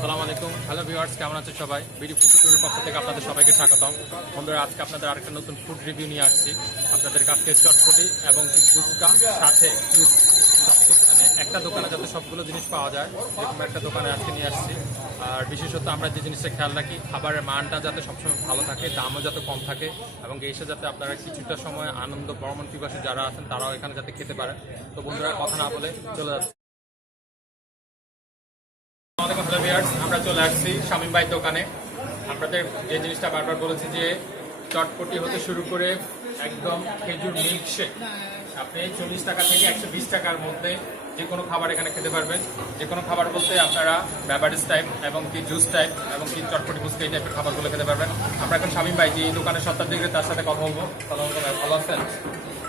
আসসালামু আলাইকুম। Hello viewers, কেমন আছেন সবাই? বিডি ফুড ট্যুরের পক্ষ থেকে আপনাদের সবাইকে স্বাগতম। বন্ধুরা, আজকে আপনাদের আরেকটা নতুন ফুড রিভিউ নিয়ে আসছি। আপনাদের কাছে চটপটি এবং ফুচকা সাথে মানে একটা দোকানে যাতে সবগুলো জিনিস পাওয়া যায়, এরকম একটা দোকানে আজকে নিয়ে আসছি। আর বিশেষত আমরা যে জিনিসটা খেয়াল রাখি, খাবারের মানটা যাতে সবসময় ভালো থাকে, দামও যাতে কম থাকে, এবং এসে যাতে আপনারা কিছুটা সময় আনন্দ ভ্রমণ পিপাসী যারা আছেন তারাও এখানে যাতে খেতে পারে। তো বন্ধুরা, কথা না বলে চলে যাচ্ছে। হ্যালো ভিউয়ার্স, আমরা চলে আসছি শামীম ভাইয়ের দোকানে। আপনাদের যে জিনিসটা বারবার বলেছি যে চটপটি হতে শুরু করে একদম খেজুর মিল্কশেক, আপনি 40 টাকা থেকে 120 টাকার মধ্যে যে কোনো খাবার এখানে খেতে পারবেন। যে কোনো খাবার বলতে আপনারা বেভারেজ টাইপ এবং কি জুস টাইপ এবং কি চটপটি ফুচকা এই টাইপের খাবারগুলো খেতে পারবেন। আমরা এখন শামীম ভাই যে এই দোকানের সত্ত্বাধিকারী, তার সাথে কথা বলবো। ভালো আছেন?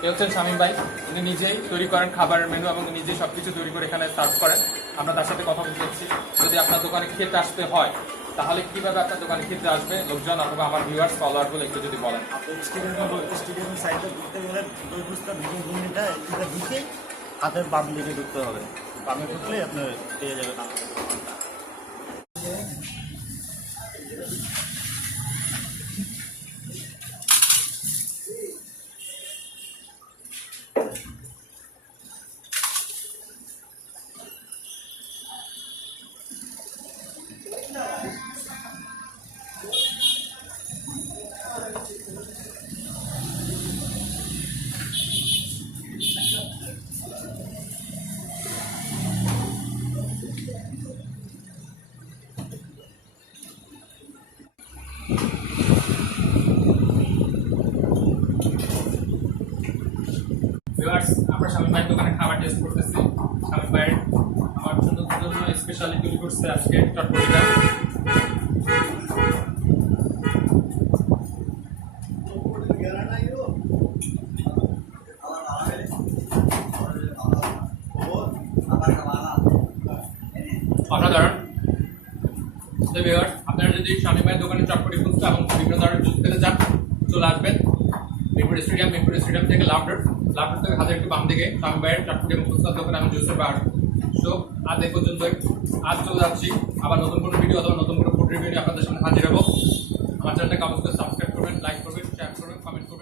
এ হচ্ছেন শামীম ভাই। উনি নিজেই তৈরি করেন খাবারের মেনু এবং নিজেই সবকিছু তৈরি করে এখানে সার্ভ করেন। আমরা তার সাথে কথা বলতে চাচ্ছি, যদি আপনার দোকানে খেতে আসতে হয় তাহলে কিভাবে আপনার দোকানে খেতে আসবে লোকজন, অথবা আমার ভিউয়ার্স ফলোয়ারগুলো একটু যদি বলেন। স্টেডিয়ামের সাইডে ঢুকতে গেলে দই ফুচকা ঘুগনিটা ঢুকে হাতের বাম দিকে ঢুকতে হবে। বামে ঢুকলে আপনার পেয়ে যাবেন। আমরা শামীম ভাইয়ের দোকানে খাবার টেস্ট করতেছি। শামীম ভাইয়ের আমার জন্য স্পেশালি তৈরি করছে আজকে চটপটিটা। অসাধারণ। আপনারা যদি শামীম ভাইয়ের দোকানে চটপটি ফুচকা এবং বিভিন্ন ধরনের জুস খেতে চান, চলে আসবেন মিরপুর স্টেডিয়াম থেকে লাভডোর থেকে হাজার একটু বাম দিকে শামীম ভাইয়ের চটপটি এবং ফুচকার দোকানে আমি জুসের বার। সো আজ এই পর্যন্ত, আজ চলে যাচ্ছি। আবার নতুন কোনো ভিডিও অথবা নতুন কোনো ফুড রিভিউ নিয়ে আপনাদের সামনে হাজির হবো। আমার চ্যানেলটাকে অবশ্যই সাবস্ক্রাইব করবেন, লাইক করবেন, শেয়ার করবেন, কমেন্ট করবেন।